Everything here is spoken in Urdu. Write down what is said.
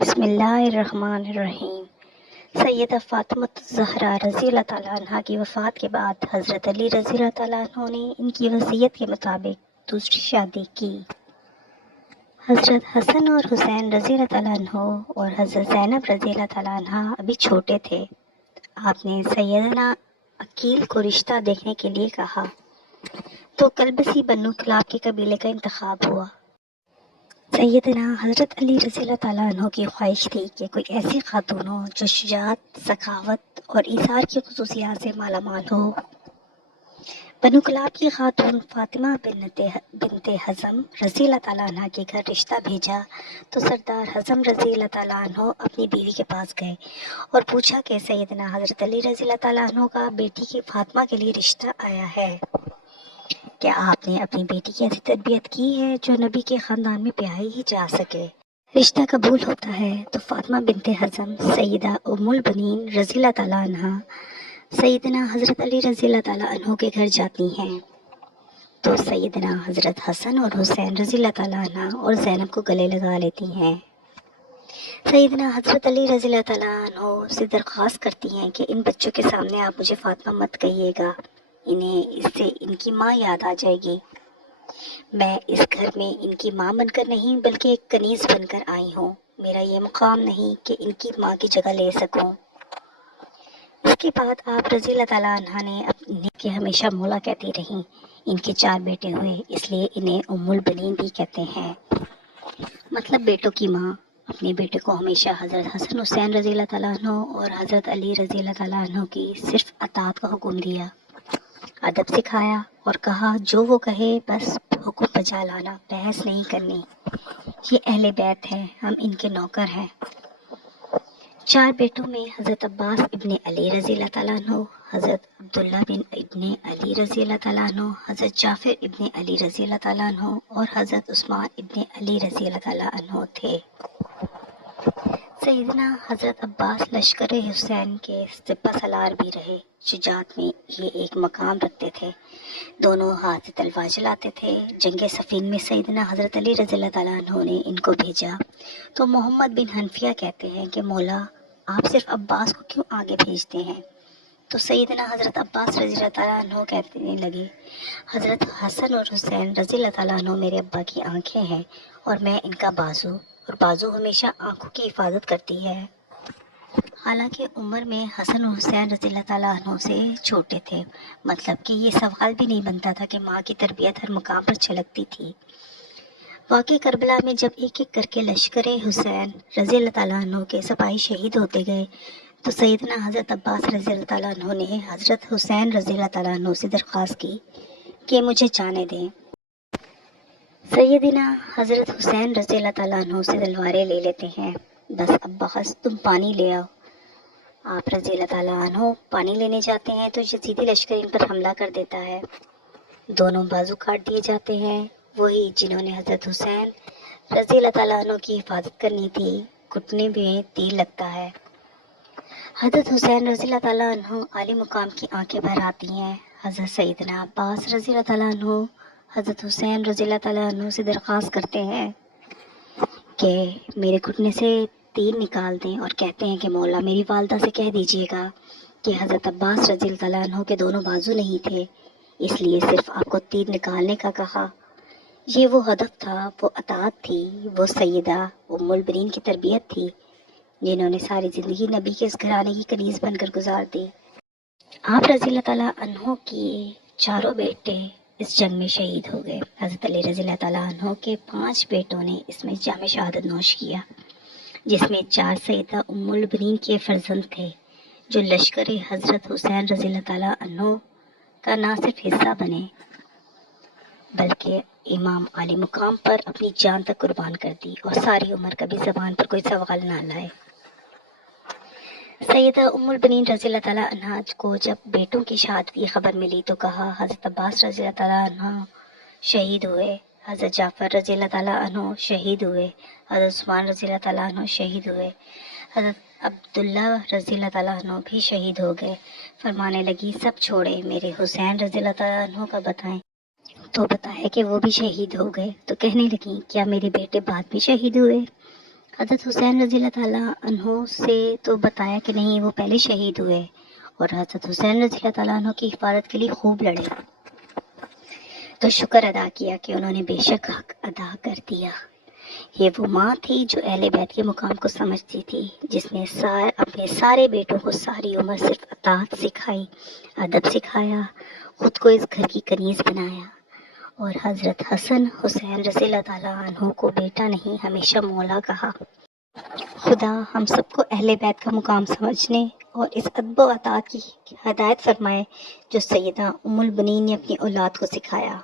بسم اللہ الرحمن الرحیم۔ سیدہ فاطمہ الزہرا رضی اللہ تعالیٰ عنہ کی وفات کے بعد حضرت علی رضی اللہ تعالیٰ عنہ نے ان کی وصیت کے مطابق دوسری شادی کی۔ حضرت حسن اور حسین رضی اللہ تعالیٰ عنہ اور حضرت زینب رضی اللہ تعالیٰ عنہ ابھی چھوٹے تھے۔ آپ نے سیدنا عقیل کو رشتہ دیکھنے کے لیے کہا تو کلبسی بنو کلاب کے قبیلے کا انتخاب ہوا۔ سیدنا حضرت علی رضی اللہ تعالیٰ عنہ کی خواہش تھی کہ کوئی ایسی خاتون ہو جو شجاعت، سخاوت اور ایثار کی خصوصیات سے مالا مال ہو۔ بنو کلاب کی خاتون فاطمہ بنت حزم رضی اللہ تعالیٰ عنہ کے گھر رشتہ بھیجا تو سردار حزم رضی اللہ تعالیٰ عنہ اپنی بیوی کے پاس گئے اور پوچھا کہ سیدنا حضرت علی رضی اللہ تعالیٰ عنہ کا بیٹی کی فاطمہ کے لیے رشتہ آیا ہے، کیا آپ نے اپنی بیٹی کی ایسی تربیت کی ہے جو نبی کے خاندان میں بیاہی ہی جا سکے؟ رشتہ قبول ہوتا ہے تو فاطمہ بنت حزم سیدہ ام البنین رضی اللہ تعالیٰ عنہ سیدنا حضرت علی رضی اللہ تعالیٰ عنہ کے گھر جاتی ہیں تو سیدنا حضرت حسن اور حسین رضی اللہ تعالیٰ عنہ اور زینب کو گلے لگا لیتی ہیں۔ سیدنا حضرت علی رضی اللہ تعالیٰ عنہ سے درخواست کرتی ہیں کہ ان بچوں کے سامنے آپ مجھے فاطمہ مت کہیے گا، انہیں اس سے ان کی ماں یاد آ جائے گی۔ میں اس گھر میں ان کی ماں بن کر نہیں بلکہ ایک کنیز بن کر آئی ہوں، میرا یہ مقام نہیں کہ ان کی ماں کی جگہ لے سکوں۔ اس کے بعد آپ رضی اللہ تعالیٰ عنہ نے اپنے کہ ہمیشہ مولا کہتی رہیں۔ ان کے 4 بیٹے ہوئے، اس لیے انہیں ام البنین بھی کہتے ہیں، مطلب بیٹوں کی ماں۔ اپنے بیٹے کو ہمیشہ حضرت حسن حسین رضی اللہ تعالیٰ عنہ اور حضرت علی رضی اللہ تعالیٰ عنہ کی صرف اطاعت کا حکم دیا، ادب سکھایا اور کہا جو وہ کہے بس حکم بجا لانا، بحث نہیں کرنی، یہ اہل بیت ہیں، ہم ان کے نوکر ہیں۔ 4 بیٹوں میں حضرت عباس ابن علی رضی اللہ تعالیٰ عنہ، حضرت عبداللہ بن ابن علی رضی اللہ تعالیٰ عنہ، حضرت جعفر ابن علی رضی اللہ تعالیٰ عنہ اور حضرت عثمان ابن علی رضی اللہ تعالیٰ عنہ تھے۔ سیدنا حضرت عباس لشکر حسین کے سپہ سالار بھی رہے، شجاعت میں یہ ایک مقام رکھتے تھے، دونوں ہاتھ سے تلوار چلاتے تھے۔ جنگ صفین میں سیدنا حضرت علی رضی اللہ تعالیٰ عنہ نے ان کو بھیجا تو محمد بن حنفیہ کہتے ہیں کہ مولا آپ صرف عباس کو کیوں آگے بھیجتے ہیں؟ تو سیدنا حضرت عباس رضی اللہ تعالیٰ عنہ کہنے لگے حضرت حسن اور حسین رضی اللہ تعالیٰ عنہ میرے ابا کی آنکھیں ہیں اور میں ان کا بازو، اور بازو ہمیشہ آنکھوں کی حفاظت کرتی ہے۔ حالانکہ عمر میں حسن اور حسین رضی اللہ تعالیٰ عنہ سے چھوٹے تھے، مطلب کہ یہ سوال بھی نہیں بنتا تھا کہ ماں کی تربیت ہر مقام پر چھلکتی تھی۔ واقع کربلا میں جب ایک ایک کر کے لشکر حسین رضی اللہ تعالیٰ عنہ کے سپاہی شہید ہوتے گئے تو سیدنا حضرت عباس رضی اللہ تعالیٰ عنہ نے حضرت حسین رضی اللہ تعالیٰ عنہ سے درخواست کی کہ مجھے جانے دیں۔ سیدنا حضرت حسین رضی اللہ تعالیٰ عنہ سے تلواریں لے لیتے ہیں، بس عباس تم پانی لے آؤ۔ آپ رضی اللہ تعالیٰ عنہ پانی لینے جاتے ہیں تو یزیدی لشکر ان پر حملہ کر دیتا ہے، دونوں بازو کاٹ دیے جاتے ہیں۔ وہی جنہوں نے حضرت حسین رضی اللہ تعالیٰ عنہ کی حفاظت کرنی تھی، گھٹنے میں تیر لگتا ہے۔ حضرت حسین رضی اللہ تعالیٰ عنہ عالی مقام کی آنکھیں بھر آتی ہیں۔ حضرت سیدنا عباس رضی اللہ تعالیٰ عنہ حضرت حسین رضی اللہ تعالیٰ عنہ سے درخواست کرتے ہیں کہ میرے گھٹنے سے تیر نکال دیں، اور کہتے ہیں کہ مولا میری والدہ سے کہہ دیجئے گا کہ حضرت عباس رضی اللہ تعالیٰ عنہ کے دونوں بازو نہیں تھے، اس لیے صرف آپ کو تیر نکالنے کا کہا۔ یہ وہ ہدف تھا، وہ اطاعت تھی، وہ سیدہ ام البنین کی تربیت تھی جنہوں نے ساری زندگی نبی کے اس گھرانے کی کنیز بن کر گزار دی۔ آپ رضی اللہ تعالیٰ عنہ کی 4 بیٹے اس جنگ میں شہید ہو گئے۔ حضرت علی رضی اللہ تعالیٰ عنہ کے 5 بیٹوں نے اس میں جام شہادت نوش کیا، جس میں 4 سیدہ ام البنین کے فرزند تھے جو لشکر حضرت حسین رضی اللہ تعالیٰ عنہ کا نہ صرف حصہ بنے بلکہ امام عالی مقام پر اپنی جان تک قربان کر دی اور ساری عمر کبھی زبان پر کوئی سوال نہ لائے۔ سیدہ ام البنین رضی اللہ تعالیٰ عنہ کو جب بیٹوں کی شہادت کی خبر ملی تو کہا حضرت عباس رضی اللہ تعالیٰ عنہ شہید ہوئے، حضرت جعفر رضی اللہ تعالیٰ عنہ شہید ہوئے، حضرت عثمان رضی اللہ تعالیٰ عنہ شہید ہوئے، حضرت عبداللہ رضی اللہ تعالیٰ عنہ بھی شہید ہو گئے۔ فرمانے لگی سب چھوڑے، میرے حسین رضی اللہ تعالیٰ عنہ کا بتائیں، تو بتایا کہ وہ بھی شہید ہو گئے۔ تو کہنے لگی کیا میرے بیٹے بعد بھی شہید ہوئے؟ حضرت حسین رضی اللہ تعالیٰ عنہ سے تو بتایا کہ نہیں وہ پہلے شہید ہوئے اور حضرت حسین رضی اللہ تعالیٰ عنہ کی حفاظت کے لیے خوب لڑے، تو شکر ادا کیا کہ انہوں نے بے شک حق ادا کر دیا۔ یہ وہ ماں تھی جو اہل بیت کے مقام کو سمجھتی تھی، جس نے اپنے سارے بیٹوں کو ساری عمر صرف اطاعت سکھائی، ادب سکھایا، خود کو اس گھر کی کنیز بنایا، اور حضرت حسن حسین رضی اللہ تعالیٰ عنہ کو بیٹا نہیں ہمیشہ مولا کہا۔ خدا ہم سب کو اہل بیت کا مقام سمجھنے اور اس ادب و اطاعت کی ہدایت فرمائے جو سیدہ ام البنین نے اپنی اولاد کو سکھایا۔